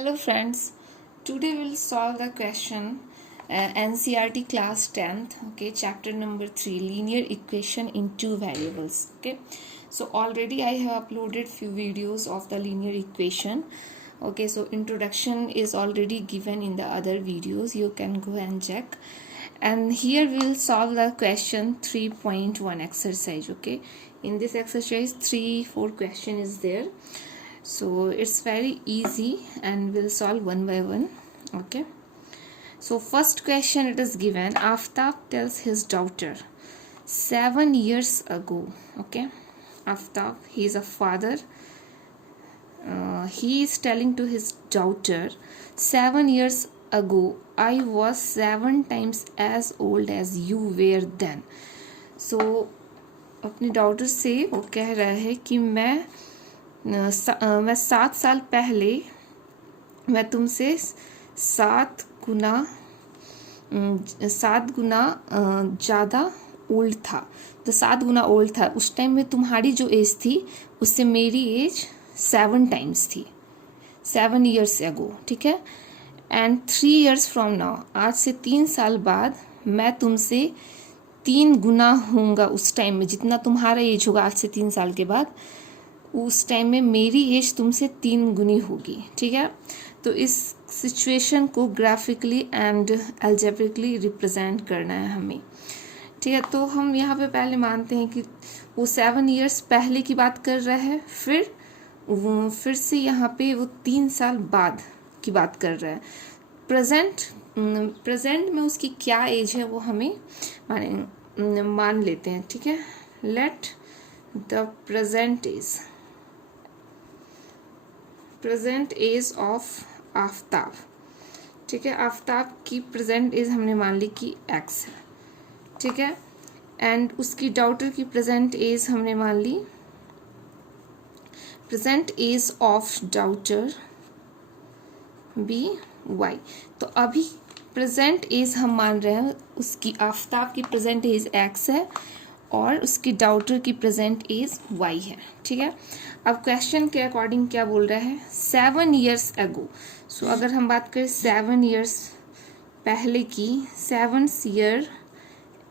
Hello friends, today we'll solve the question NCERT class 10th, okay, chapter number 3, linear equation in two variables. Okay, so already I have uploaded few videos of the linear equation. Okay, so introduction is already given in the other videos, you can go and check. And here we'll solve the question 3.1 exercise. Okay, in this exercise 3-4 question is there, so it's very easy and we'll solve one by one. Okay, so first question, it is given, Aftab tells his daughter 7 years ago. Okay, Aftab, he is a father, he is telling to his daughter 7 years ago I was 7 times as old as you were then. So अपनी daughter से वो कह रहा है कि मैं 7 साल पहले मैं तुमसे 7 गुना ज़्यादा ओल्ड था। तो 7 गुना ओल्ड था उस टाइम में, तुम्हारी जो एज थी उससे मेरी एज 7 टाइम्स थी, 7 years एगो। ठीक है, एंड 3 years फ्रॉम नाउ, आज से 3 साल बाद मैं तुमसे 3 गुना होऊंगा। उस टाइम में जितना तुम्हारा एज होगा आज से 3 साल के बाद, उस टाइम में मेरी एज तुमसे 3 गुनी होगी। ठीक है, तो इस सिचुएशन को ग्राफिकली एंड एल्जेब्रिकली रिप्रेजेंट करना है हमें। ठीक है, तो हम यहाँ पे पहले मानते हैं कि वो 7 years पहले की बात कर रहा है, फिर से यहाँ पे वो 3 साल बाद की बात कर रहा है। प्रेजेंट में उसकी क्या एज है वो हमें मान लेते हैं। ठीक है, let the present age of Aftab. ठीक है, आफ्ताब की प्रेजेंट एज हमने मान ली कि x है। ठीक है, एंड उसकी डॉटर की प्रेजेंट एज हमने मान ली, present age of daughter be y। तो अभी प्रेजेंट एज हम मान रहे हैं उसकी, आफ्ताब की प्रेजेंट एज x है और उसकी डॉटर की प्रेजेंट एज y है। ठीक है, अब क्वेश्चन के अकॉर्डिंग क्या बोल रहा है, 7 years एगो। सो अगर हम बात करें 7 years पहले की, 7 year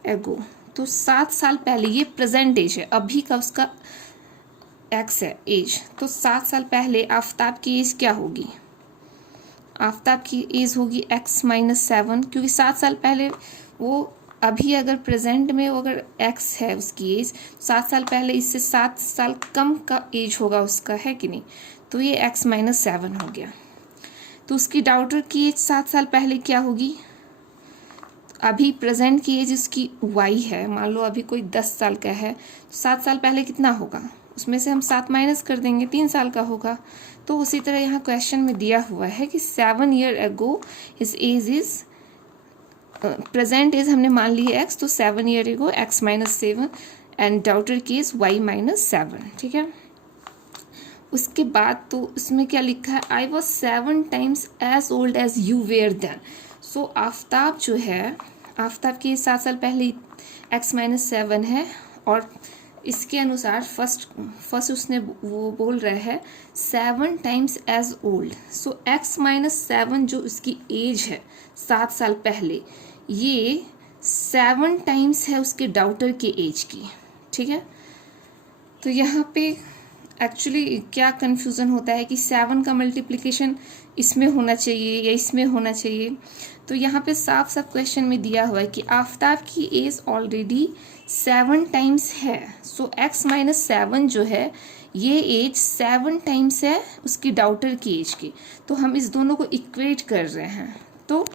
एगो, तो 7 साल पहले, ये प्रेजेंट एज है, अभी का उसका x है एज। तो 7 साल पहले आफ्ताब की एज क्या होगी, आफ्ताब की एज होगी x - 7, क्योंकि 7 साल पहले वो, अभी अगर प्रेजेंट में वो अगर x है उसकी एज, 7 साल पहले इससे 7 साल कम का एज होगा उसका, है कि नहीं। तो ये x - 7 हो गया। तो उसकी डॉटर की एज 7 साल पहले क्या होगी, अभी प्रेजेंट की एज उसकी y है, मान लो अभी कोई 10 साल का है, 7 साल पहले कितना होगा, उसमें से हम 7 माइनस कर देंगे, 3 साल का होगा। तो उसी तरह यहाँ क्वेश्चन में दिया हुआ है कि 7 year ago his age is, present age हमने मान ली है x, तो 7 year एगो x - 7 एंड डॉटर की एज y - 7। ठीक है, उसके बाद तो उसमें क्या लिखा है, I was 7 times as old as you were then. So Aftab जो है, आफ्ताब की 7 साल पहले x - 7 है, और इसके अनुसार फर्स्ट उसने वो बोल रहा है 7 times एज ओल्ड। सो x - 7 जो उसकी एज है 7 साल पहले, ये 7 times है उसके डॉटर की एज की। ठीक है, तो यहाँ पे एक्चुअली क्या कंफ्यूजन होता है कि 7 का मल्टीप्लिकेशन इसमें होना चाहिए या इसमें होना चाहिए। तो यहाँ पे साफ साफ क्वेश्चन में दिया हुआ है कि आफ्ताब की एज ऑलरेडी 7 times है। सो x - 7 जो है, ये एज 7 times है उसकी डॉटर की एज की। तो हम इस दोनों को इक्वेट कर रहे हैं, तो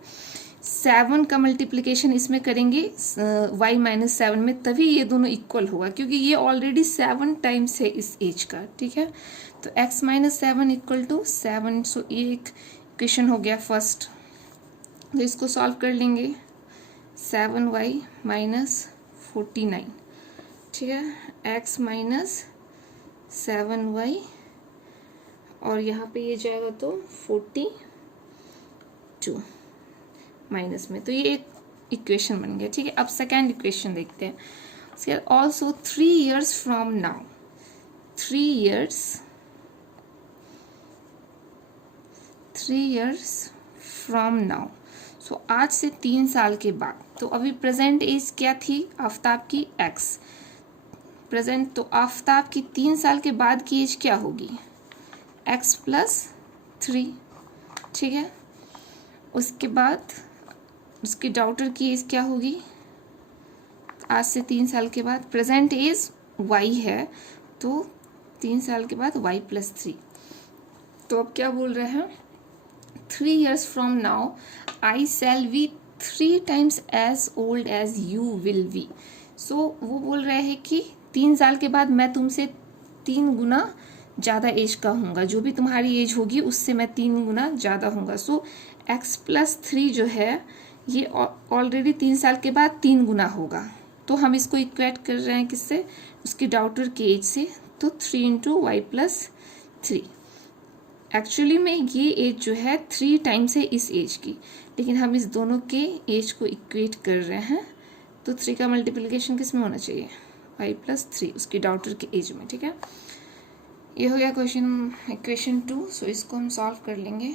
7 का मल्टीप्लिकेशन इसमें करेंगे y - 7 में, तभी ये दोनों इक्वल होगा, क्योंकि ये ऑलरेडी 7 times है इस एज का। ठीक है, तो x - 7 इक्वल टू 7। सो ये एक इक्वेशन हो गया फर्स्ट। तो इसको सॉल्व कर लेंगे, 7y - 49। ठीक है, x - 7y, और यहाँ पे ये जाएगा तो 42 माइनस में, तो ये एक इक्वेशन बन गया। ठीक है, अब सेकेंड इक्वेशन देखते हैं। उसके बाद also 3 years from now, 3 years 3 years from now, so आज से 3 साल के बाद। तो अभी प्रेजेंट एज क्या थी आफ्ताब की, x प्रेजेंट। तो आफ्ताब की 3 साल के बाद की एज क्या होगी, x प्लस 3, ठीक है। उसके बाद उसकी डॉटर की एज क्या होगी, आज से 3 साल के बाद। प्रेजेंट एज y है, तो 3 साल के बाद y प्लस 3। तो अब क्या बोल रहे हैं, 3 years from now I shall be 3 times as old as you will be। सो वो बोल रहे हैं कि 3 साल के बाद मैं तुमसे 3 गुना ज़्यादा एज का हूँगा, जो भी तुम्हारी एज होगी उससे मैं 3 गुना ज़्यादा हूँगा। सो x प्लस 3 जो है ये ऑलरेडी 3 साल के बाद 3 गुना होगा। तो हम इसको इक्वेट कर रहे हैं किससे, उसकी डॉटर की एज से। तो 3 इंटू वाई प्लस 3। एक्चुअली में ये एज जो है 3 टाइम्स है इस एज की, लेकिन हम इस दोनों के एज को इक्वेट कर रहे हैं। तो 3 का मल्टीप्लिकेशन किस में होना चाहिए, y प्लस 3 उसकी डॉटर के एज में, ठीक है। ये हो गया इक्वेशन 2। सो इसको हम सॉल्व कर लेंगे।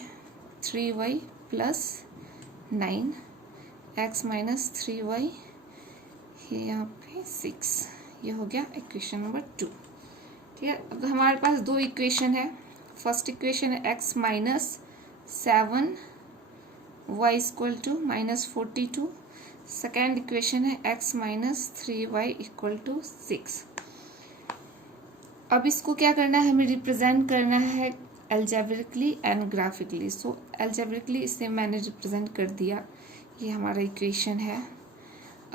3y plus 9 x minus 3y, ये यहाँ पे 6, ये हो गया इक्वेशन नंबर 2, ठीक है। अब हमारे पास 2 इक्वेशन है। फर्स्ट इक्वेशन है x minus 7 y equal to minus 42। Second equation है x minus 3y equal to 6। अब इसको क्या करना है, हमें रिप्रेजेंट करना है algebraically and graphically. So algebraically इसे मैंने रिप्रेजेंट कर दिया, ये हमारा इक्वेशन है।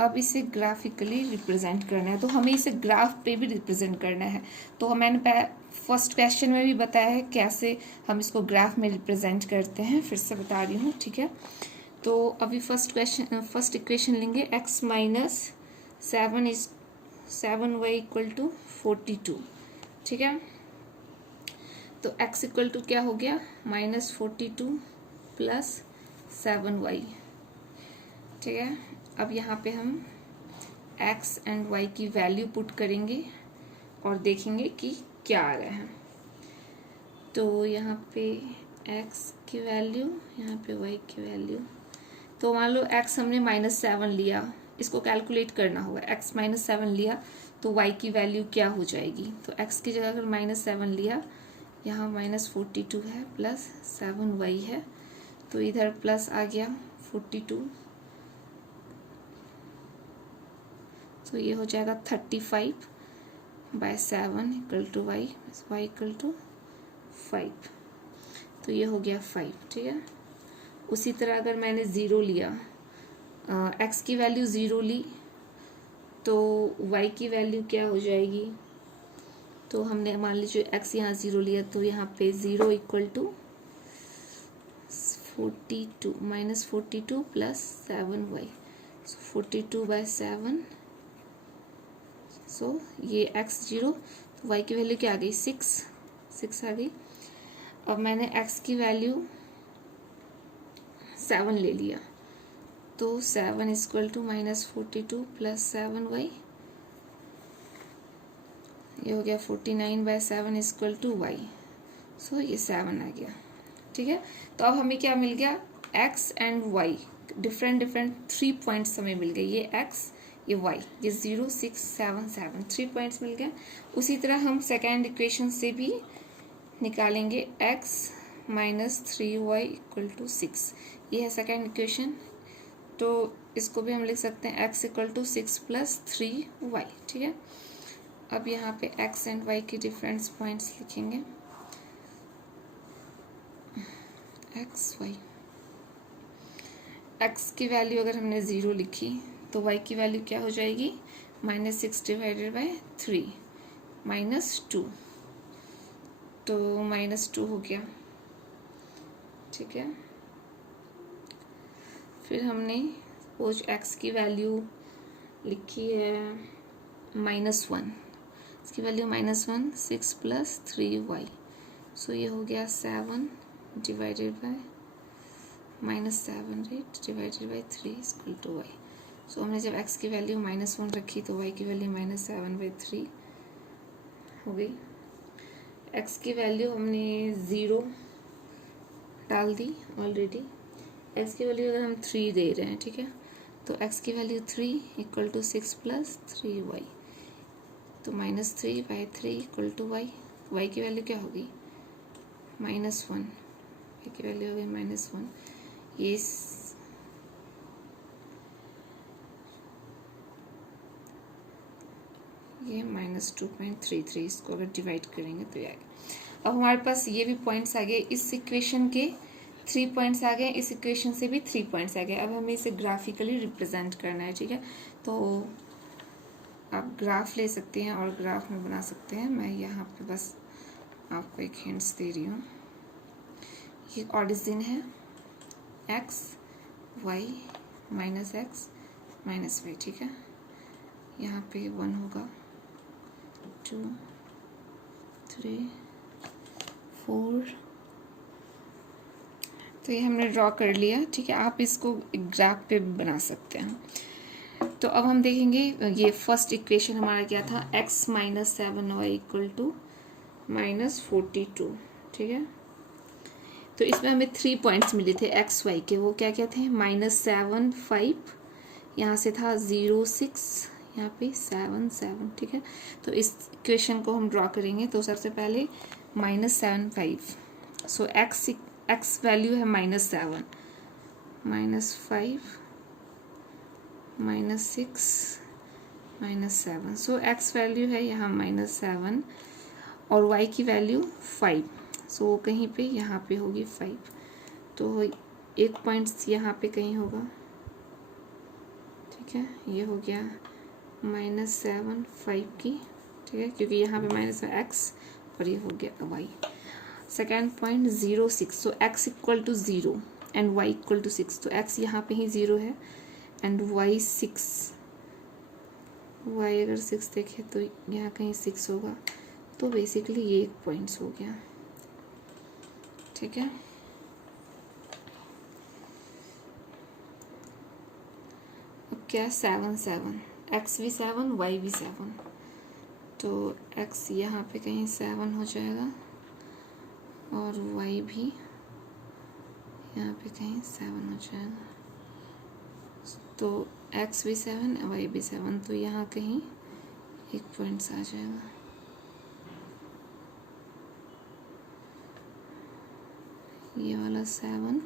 अब इसे ग्राफिकली रिप्रेजेंट करना है, तो हमें इसे ग्राफ पे भी रिप्रेजेंट करना है। तो मैंने फर्स्ट क्वेश्चन में भी बताया है कैसे हम इसको ग्राफ में रिप्रेजेंट करते हैं, फिर से बता रही हूँ, ठीक है। तो अभी फर्स्ट इक्वेशन लेंगे, x minus 7y equal to 42, ठीक है। तो x इक्वल टू क्या हो गया, माइनस 42 प्लस 7y, ठीक है। अब यहाँ पे हम x एंड y की वैल्यू पुट करेंगे और देखेंगे कि क्या आ रहा है। तो यहाँ पे x की वैल्यू, यहाँ पे y की वैल्यू। तो मान लो x हमने -7 लिया, इसको कैलकुलेट करना होगा। x -7 लिया तो y की वैल्यू क्या हो जाएगी, तो x की जगह अगर -7 लिया, यहाँ -42 है प्लस 7y है, तो इधर प्लस आ गया 42, तो ये हो जाएगा 35/7 equal to y equal to 5। तो ये हो गया 5, ठीक है। उसी तरह अगर मैंने 0 लिया, x की वैल्यू 0 ली, तो y की वैल्यू क्या हो जाएगी, तो हमने मान लीजिए x यहाँ 0 लिया, तो यहाँ पे 0 इक्वल टू 42 -42 प्लस 7y, 42/7। सो ये x 0, तो y की वैल्यू क्या आ गई, 6 आ गई। अब मैंने x की वैल्यू 7 ले लिया, तो 7 इक्वल टू -42 प्लस 7y, ये हो गया 49/7 इक्वल टू y। सो ये 7 आ गया, ठीक है। तो अब हमें क्या मिल गया, x and y different 3 points हमें मिल गए, ये x ये y, ये 0 6 7 7 3 पॉइंट्स मिल गए। उसी तरह हम सेकेंड इक्वेशन से भी निकालेंगे x minus 3y equal to 6, ये है सेकेंड इक्वेशन। तो इसको भी हम लिख सकते हैं x equal to 6 plus 3y, ठीक है। अब यहाँ पे x एंड y के डिफरेंट पॉइंट्स लिखेंगे, x की वैल्यू अगर हमने 0 लिखी, तो y की वैल्यू क्या हो जाएगी, -6 डिवाइडेड बाय 3 -2, तो -2 हो गया, ठीक है। फिर हमने सपोज x की वैल्यू लिखी है -1, इसकी वैल्यू -1 6 प्लस 3y, सो ये हो गया 7 divided by -7 divided by 3 equal to y। So हमने जब x की वैल्यू -1 रखी, तो y की वैल्यू -7/3 हो गई। x की वैल्यू हमने 0 डाल दी ऑलरेडी। x की वैल्यू अगर हम 3 दे रहे हैं, ठीक है, तो x की value 3 equal to 6 plus 3y, तो -3/3 इक्वल टू y। y की वैल्यू क्या होगी? -1। y की वैल्यू हो गई -1। ये -2.33, इसको अगर डिवाइड करेंगे तो ये आएगा। अब हमारे पास ये भी पॉइंट्स आ गए, इस इक्वेशन के 3 पॉइंट्स आ गए, इस इक्वेशन से भी 3 पॉइंट्स आ गए। अब हमें इसे ग्राफिकली रिप्रेजेंट करना है, ठीक है। तो आप ग्राफ ले सकते हैं और ग्राफ में बना सकते हैं। मैं यहाँ पे बस आपको एक हिंट्स दे रही हूँ। ये ऑरिजिन है x y -x -y, ठीक है। यहाँ पे 1 होगा, 2 3 4, तो ये हमने ड्रॉ कर लिया, ठीक है। आप इसको ग्राफ पे भी बना सकते हैं। तो अब हम देखेंगे, ये फर्स्ट इक्वेशन हमारा क्या था, x - 7y इक्वल टू -42, ठीक है। तो इसमें हमें 3 पॉइंट्स मिले थे x y के, वो क्या क्या थे, -7 5, यहाँ से था 0 6, यहाँ पे 7 7, ठीक है। तो इस इक्वेशन को हम ड्रॉ करेंगे। तो सबसे पहले -7 5, सो x वैल्यू है -7, -5 -6 -7, सो x वैल्यू है यहाँ -7 और y की वैल्यू 5, सो कहीं पे यहाँ पे होगी 5, तो एक पॉइंट्स यहाँ पे कहीं होगा, ठीक है। ये हो गया -7 5 की, ठीक है, क्योंकि यहाँ पे -x और ये हो गया y। Second point 0 6, so x equal to 0 and y equal to 6, तो x यहाँ पे ही 0 है एंड y 6, y अगर 6 देखे तो यहाँ कहीं 6 होगा, तो बेसिकली ये एक पॉइंट्स हो गया, ठीक है। अब क्या, 7 7, x भी 7 y भी 7, तो x यहाँ पे कहीं 7 हो जाएगा और y भी यहाँ पे कहीं 7 हो जाएगा, तो x भी 7 y भी 7, तो यहाँ कहीं एक पॉइंट्स आ जाएगा। ये वाला 7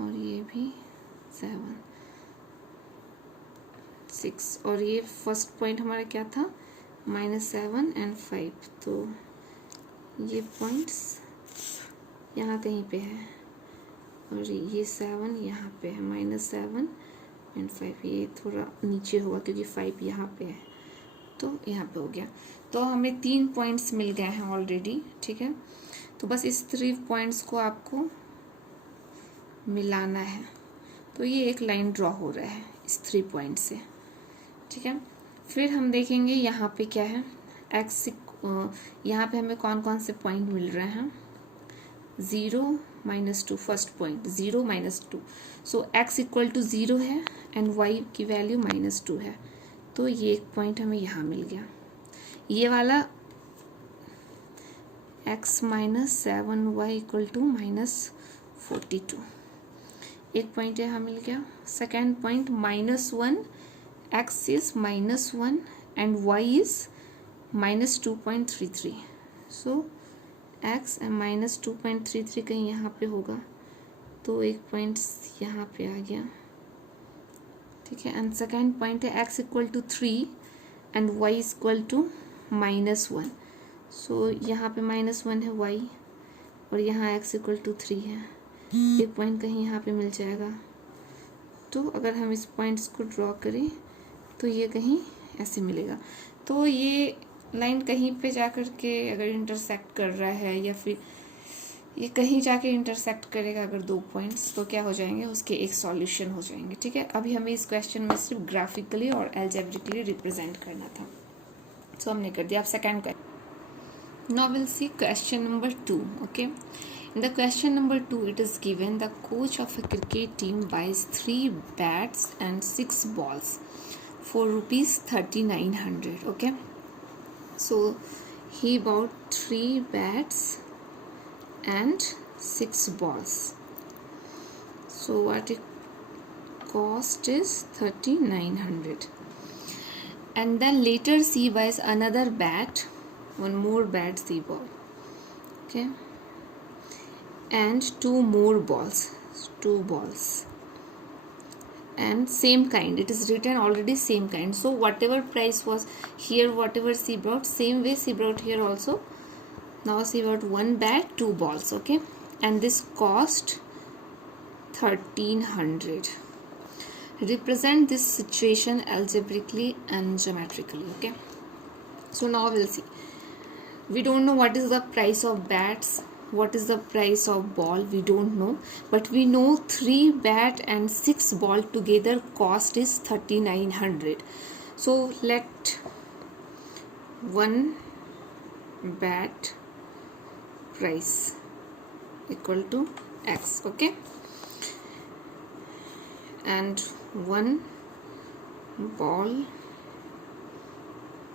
और ये भी 7 6, और ये फर्स्ट पॉइंट हमारा क्या था, -7 एंड 5, तो ये पॉइंट्स यहाँ कहीं पे है और ये 7 यहाँ पे है, -7 एंड 5, ये थोड़ा नीचे होगा क्योंकि 5 यहाँ पे है, तो यहाँ पे हो गया। तो हमें 3 पॉइंट्स मिल गए हैं ऑलरेडी, ठीक है। तो बस इस 3 पॉइंट्स को आपको मिलाना है, तो ये एक लाइन ड्रॉ हो रहा है इस 3 पॉइंट से, ठीक है। फिर हम देखेंगे यहाँ पे क्या है, x, यहाँ पे हमें कौन कौन से पॉइंट मिल रहे हैं, 0 -2, first point 0 -2, so x equal to 0 है एंड y की वैल्यू -2 है, तो ये एक पॉइंट हमें यहाँ मिल गया। ये वाला x -7y इक्वल टू -42, एक पॉइंट यहाँ मिल गया। Second point -1, x is -1 and y is -2.33, so x -2.33 कहीं यहाँ पे होगा, तो एक पॉइंट यहाँ पे आ गया, ठीक है। एंड सेकेंड पॉइंट है x equal to 3 and y equal to -1, so यहाँ पे -1 है y और यहाँ x इक्वल टू 3 है, एक पॉइंट कहीं यहाँ पे मिल जाएगा। तो अगर हम इस पॉइंट्स को ड्रॉ करें तो ये कहीं ऐसे मिलेगा, तो ये लाइन कहीं पे जाकर के अगर इंटरसेक्ट कर रहा है या फिर ये कहीं जाके इंटरसेक्ट करेगा अगर 2 पॉइंट्स, तो क्या हो जाएंगे, उसके एक सॉल्यूशन हो जाएंगे, ठीक है। अभी हमें इस क्वेश्चन में सिर्फ ग्राफिकली और एल्जेब्रिकली रिप्रेजेंट करना था, सो हमने कर दिया। अब second question, now will see question number 2, okay. In the question number 2, it is given the coach of a cricket team buys 3 bats and 6 balls for ₹3,900. Okay, so he bought 3 bats and 6 balls. So what it cost is 3900. And then later C buys another bat, one more bat C ball. Okay, and 2 more balls, 2 balls, and same kind. It is written already same kind. So whatever price was here, whatever C brought, same way C brought here also. Now C brought 1 bat, 2 balls. Okay, and this cost 1300. Represent this situation algebraically and geometrically. Okay, so now we'll see. We don't know what is the price of bats, what is the price of ball, we don't know, but we know 3 bat and 6 ball together cost is 3900. So let 1 bat price equal to X. Okay, and 1 ball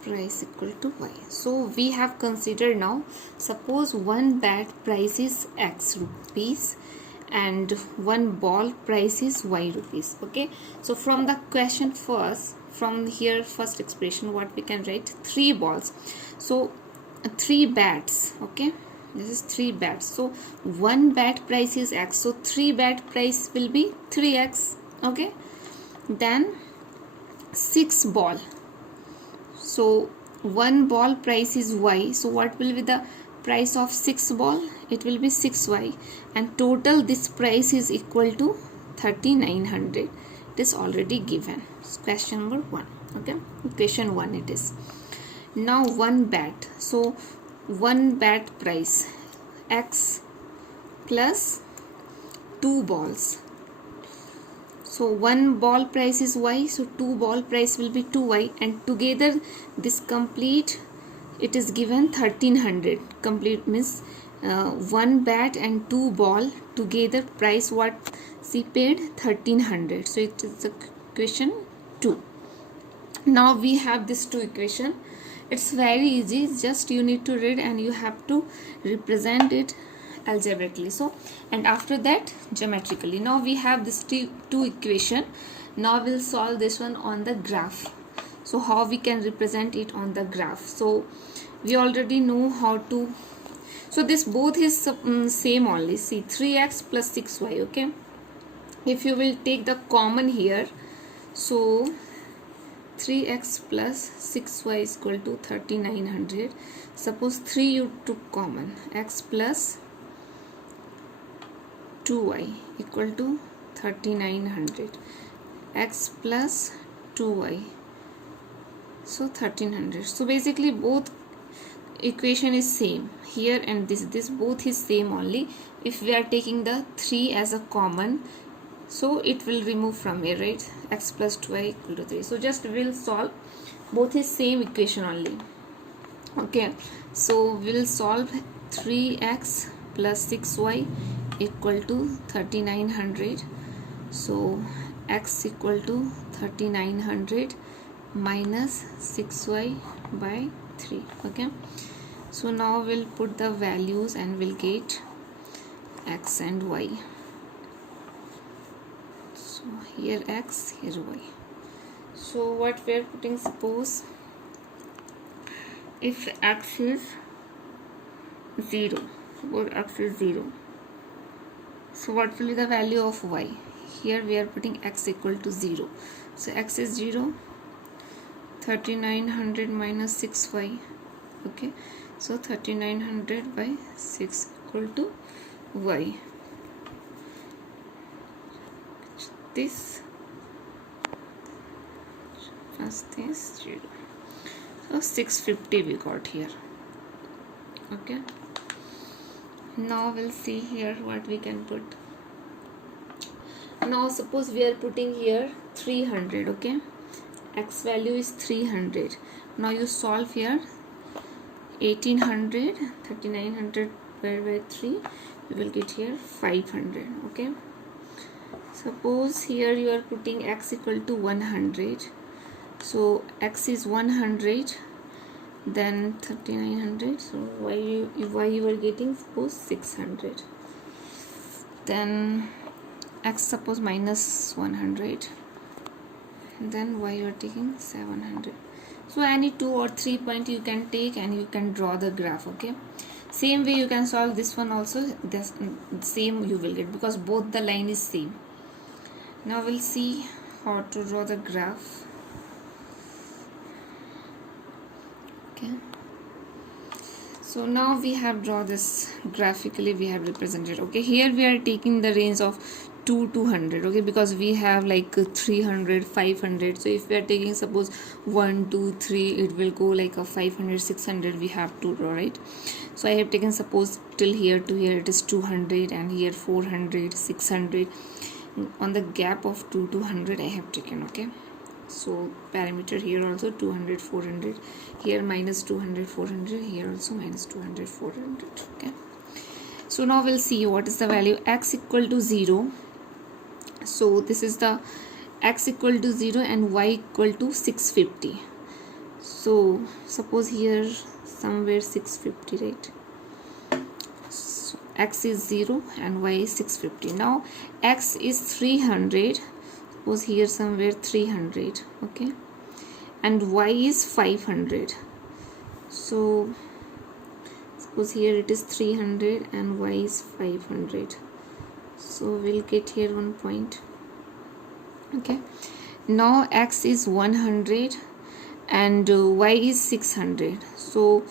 price equal to Y. So we have considered now, suppose 1 bat price is X rupees and 1 ball price is Y rupees. Okay, so from the question first, from here first expression, what we can write, 3 balls. So 3 bats. Okay, this is 3 bats. So 1 bat price is X. So 3 bat price will be 3X. Okay, then 6 ball. So 1 ball price is Y. So what will be the price of 6 ball? It will be 6Y, and total this price is equal to 3900. It is already given. It's question number 1. Okay, question 1 it is. Now 1 bat. So 1 bat price X plus 2 balls. So 1 ball price is Y, so 2 ball price will be 2Y, and together this complete, it is given 1300. Complete means 1 bat and 2 ball together price what she paid, 1300. So it is the question 2. Now we have this 2 equation. It's very easy, just you need to read and you have to represent it algebraically. So, and after that geometrically. Now we have this 2 equation. Now we'll solve this one on the graph. So how we can represent it on the graph? So we already know how to. So this both is same only. See, 3x plus 6y. Okay, if you will take the common here, so 3x plus 6y is equal to 3900. Suppose 3 you took common, x plus 2y equal to 3900, x plus 2y, so 1300. So basically both equation is same here, and this both is same only. If we are taking the 3 as a common, so it will remove from here, right? X plus 2y equal to 3. So just we'll solve, both is same equation only. Okay, so we'll solve 3x plus 6y equal to 3900. So x equal to 3900 minus 6y by 3. Okay, so now we'll put the values and we'll get x and y. So here x, here y. So what we are putting, suppose if x is 0, suppose x is 0, so what will be the value of y? Here we are putting x equal to 0. So x is 0, 3900 minus 6y. Okay, so 3900 by 6 equal to y. This plus this 0. So 650 we got here. Okay, now we'll see here what we can put. Now suppose we are putting here 300. Okay, x value is 300. Now you solve here 1800, 3900 by 3, you will get here 500. Okay, suppose here you are putting x equal to 100. So x is 100, then 3900. So y you are getting, suppose 600. then x suppose minus 100, then y you are taking 700. So any 2 or 3 point you can take and you can draw the graph. Okay, same way you can solve this one also. This same you will get because both the line is same. Now we'll see how to draw the graph. Okay, so now we have drawn this graphically, we have represented. Okay, here we are taking the range of 2 to 100. Okay, because we have like 300, 500. So if we are taking suppose 1, 2, 3, it will go like a 500, 600 we have to draw, right? So I have taken suppose till here to here it is 200, and here 400, 600. On the gap of 2 to 100 I have taken. Okay, so parameter here also 200, 400, here minus 200, 400, here also minus 200, 400. Okay, so now we'll see what is the value x equal to 0. So this is the x equal to 0 and y equal to 650. So suppose here somewhere 650, right? So x is 0 and y is 650. Now x is 300. Suppose here somewhere 300. Okay, and y is 500. So suppose here it is 300 and y is 500. So we'll get here 1 point. Okay, now x is 100 and y is 600. So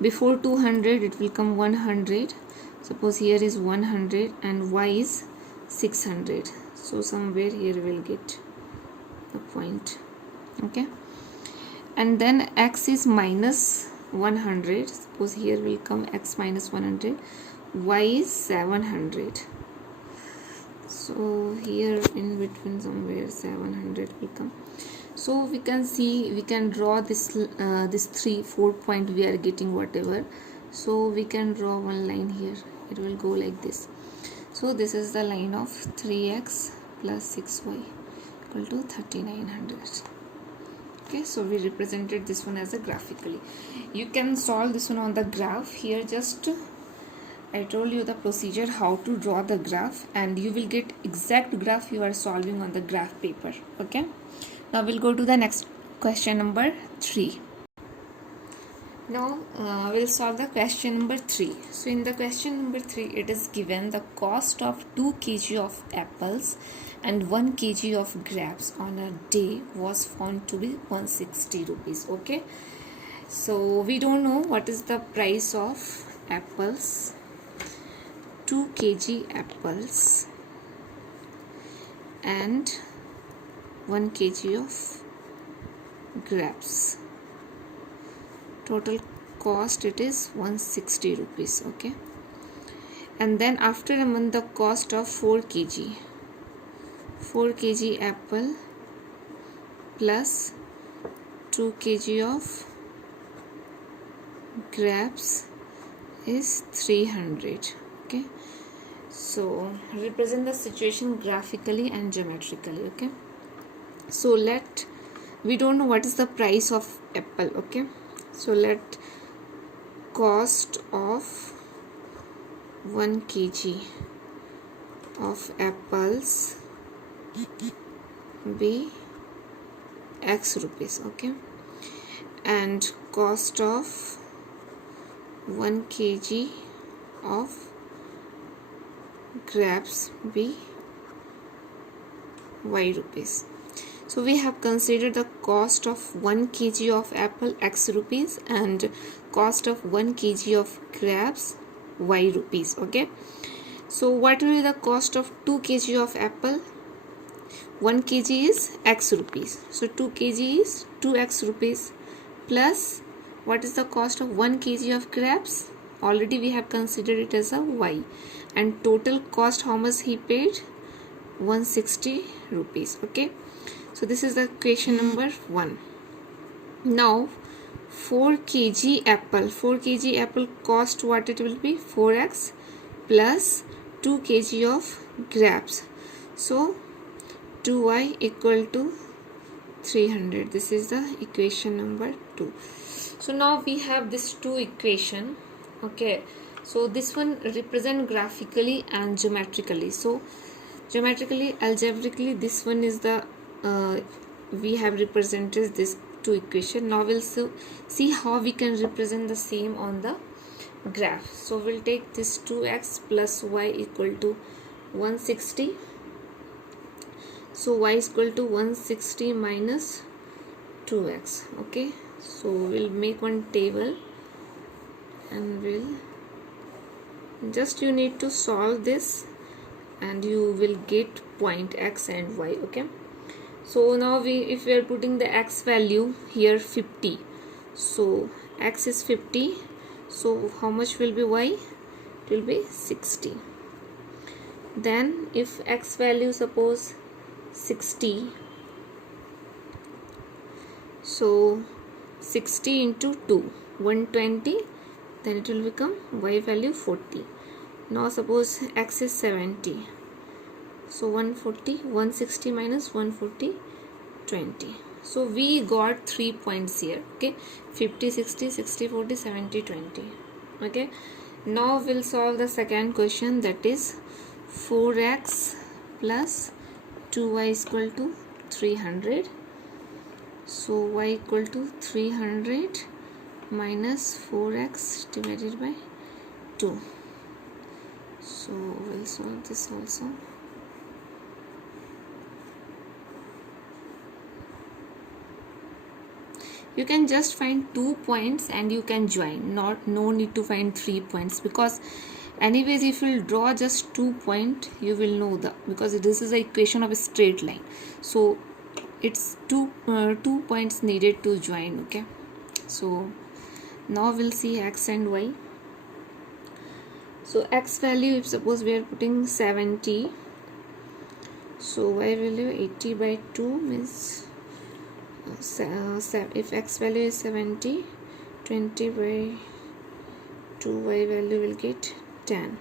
before 200 it will come 100. Suppose here is 100 and y is 600. So somewhere here we'll get the point. Okay, and then x is minus 100. Suppose here will come x minus 100, y is 700. So here in between somewhere 700 will come. So we can see, we can draw this this 3-4 point we are getting whatever. So we can draw one line here. It will go like this. So this is the line of 3x plus 6y equal to 3900. Okay, so we represented this one as a graphically. You can solve this one on the graph. Here just I told you the procedure how to draw the graph, and you will get exact graph you are solving on the graph paper. Okay, now we'll go to the next question number 3. Now we'll solve the question number 3. So in the question number 3 it is given the cost of 2 kg of apples and 1 kg of grapes on a day was found to be 160 rupees. Okay, so we don't know what is the price of apples. 2 kg apples and 1 kg of grapes. Total cost it is 160 rupees. Okay, and then after a month the cost of 4 kg apple plus 2 kg of grapes is 300. Okay, so represent the situation graphically and geometrically. Okay, so we don't know what is the price of apple. Okay, so let cost of 1 kg of apples be x rupees. Okay, and cost of 1 kg of grapes be y rupees. So we have considered the cost of 1 kg of apple x rupees and cost of 1 kg of grapes y rupees. Okay, so what will be the cost of 2 kg of apple? 1 kg is x rupees, so 2 kg is 2x rupees plus what is the cost of 1 kg of grapes? Already we have considered it as a y, and total cost how much he paid? 160 rupees. Okay, so this is the question number 1. Now 4 kg apple cost what it will be? 4x plus 2 kg of grapes, so 2y equal to 300. This is the equation number 2. So now we have this 2 equation. Okay, So this one represent graphically and geometrically. So geometrically, algebraically, this one is the we have represented this two equation. Now we'll see how we can represent the same on the graph. So we'll take this 2x plus y equal to 160. So y is equal to 160 minus 2x. Okay, so we'll make one table and we'll just, you need to solve this and you will get point x and y. Okay, so now if we are putting the x value here 50, so x is 50, so how much will be y? It will be 60. Then if x value suppose 60, so 60 into 2, 120, then it will become y value 40. Now suppose x is 70, so 160 minus 140, 20. So we got 3 points here. Okay, 50, 60, 60, 40, 70, 20. Okay, now we'll solve the second question, that is 4x plus 2y is equal to 300. So y equal to 300 minus 4x divided by 2. So we'll solve this also. You can just find 2 points and you can join, no need to find 3 points, because anyways if you draw just 2 points you will know because this is the equation of a straight line, so it's two points needed to join. Okay, so now we'll see x and y. So x value, if suppose we are putting 70, so y value 80 by 2 means if x value is 70, 20 by 2, y value will get 10,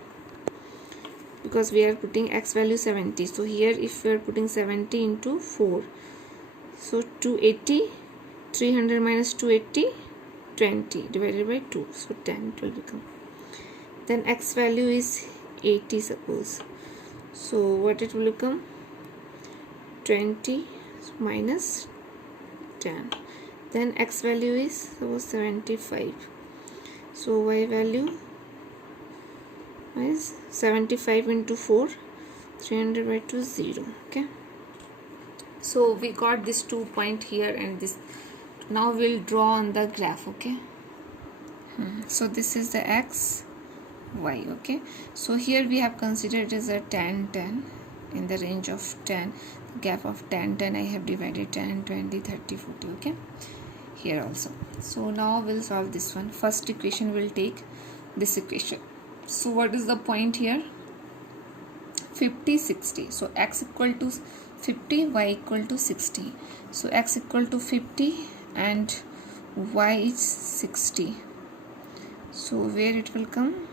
because we are putting x value 70. So here if we are putting 70 into 4, so 280, 300 minus 280, 20 divided by 2, so 10 it will become. Then x value is 80 suppose, so what it will become? 20 minus 10. Then x value is suppose 75, so y value is 75 into 4, 300 by 2, 0. Okay, so we got this 2 point here and this. Now we'll draw on the graph. Okay, so this is the x, y. Okay, so here we have considered as a 10 10 in the range of 10, gap of 10 10 I have divided 10 20 30 40. Okay, here also. So now we'll solve this one. First equation will take this equation. So what is the point here? 50 60, so x equal to 50, y equal to 60. So x equal to 50 and y is 60, so where it will come?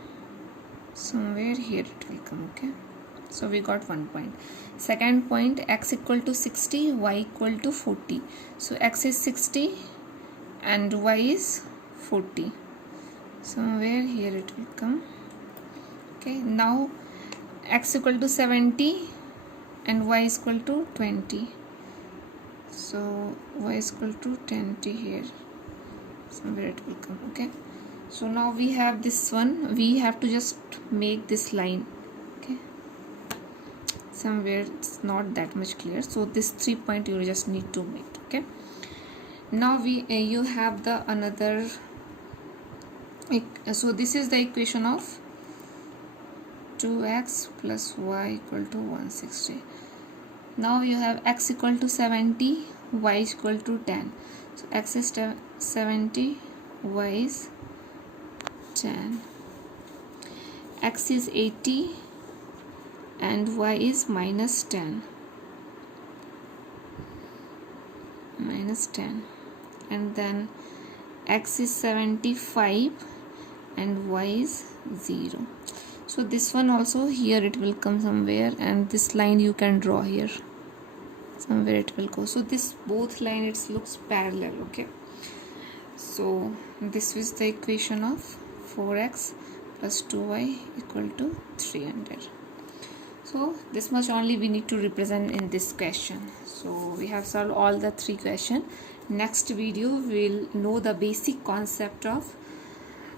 Somewhere here it will come. Okay, so we got 1 point. Second point, x equal to 60, y equal to 40. So x is 60 and y is 40, somewhere here it will come. Okay, now x equal to 70 and y is equal to 20, so y is equal to 20 here, somewhere it will come. Okay, so now we have this one, we have to just make this line. Okay, somewhere it's not that much clear, so this 3 point you just need to make. Okay, now you have the another, so this is the equation of 2x plus y equal to 160. Now you have x equal to 70, y is equal to 10. So x is 70, y is 10. X is 80 and y is minus 10. Minus 10. And then x is 75 and y is 0. So this one also here it will come somewhere, and this line you can draw here, somewhere it will go. So this both line it looks parallel. Okay, so this is the equation of 4x plus 2y equal to 300. So this much only we need to represent in this question. So we have solved all the 3 questions. Next video we will know the basic concept of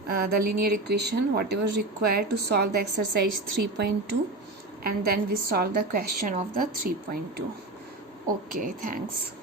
the linear equation, whatever required to solve the exercise 3.2, and then we solve the question of the 3.2. Okay, thanks.